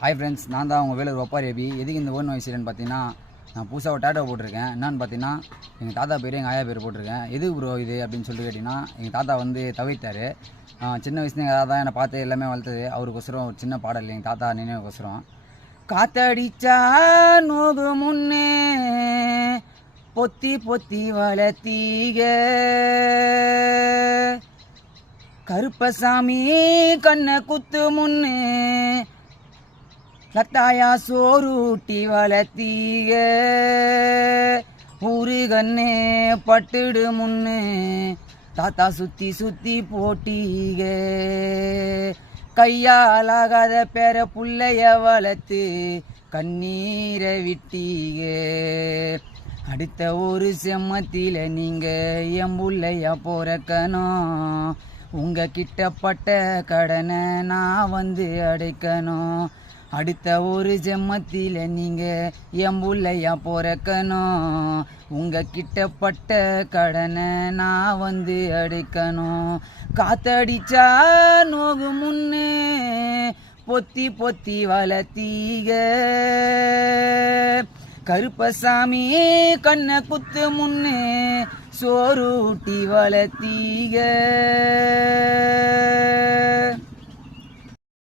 Hi friends, நான் தான் உங்கள் வேலூர் ஒப்பாரி அபி. எதுக்கு இந்த ஓன் வயசுலன்னு பார்த்தீங்கன்னா, நான் புதுசாக ஒரு டேட்டோ போட்டிருக்கேன். என்னன்னு பார்த்தீங்கன்னா, எங்கள் தாத்தா பேர் எங்கள் ஆயா பேர் போட்டிருக்கேன். எது ப்ரோ இது அப்படின்னு சொல்லிட்டு கேட்டிங்கன்னா, எங்கள் தாத்தா வந்து தவிர்த்தார். சின்ன வயசுல எங்கள் தாத்தா என்னை பார்த்து எல்லாமே வளர்த்தது. அவருக்கொசரம் ஒரு சின்ன பாடல் எங்கள் தாத்தா நினைவுக்கொசரம். காத்தடிச்சா நோகு முன்னே பொத்தி பொத்தி வளர்த்தீக கருப்பசாமி கண்ணை குத்து முன்னே லத்தாயா சோறுட்டி வளர்த்தீக ஊரு கண்ணே பட்டுடு முன்னே தாத்தா சுத்தி சுத்தி போட்டீக கையாலாகாத பேர புள்ளைய வளர்த்து கண்ணீரை விட்டீக அடுத்த ஒரு செம்மத்தில நீங்க என் புள்ளையா போறக்கணும் உங்க கிட்டப்பட்ட கடனை நான் வந்து அடைக்கணும் அடுத்த ஒரு ஜென்மத்தில் நீங்கள் என் புள்ளையா போறக்கணும் உங்க கிட்டப்பட்ட கடனை நான் வந்து அடைக்கணும் காத்தடிச்சா நோகு முன்னே பொத்தி பொத்தி வளர்த்தீக கருப்பசாமி கண்ணை குத்து முன்னே சோறு ஊட்டி வளர்த்தீக.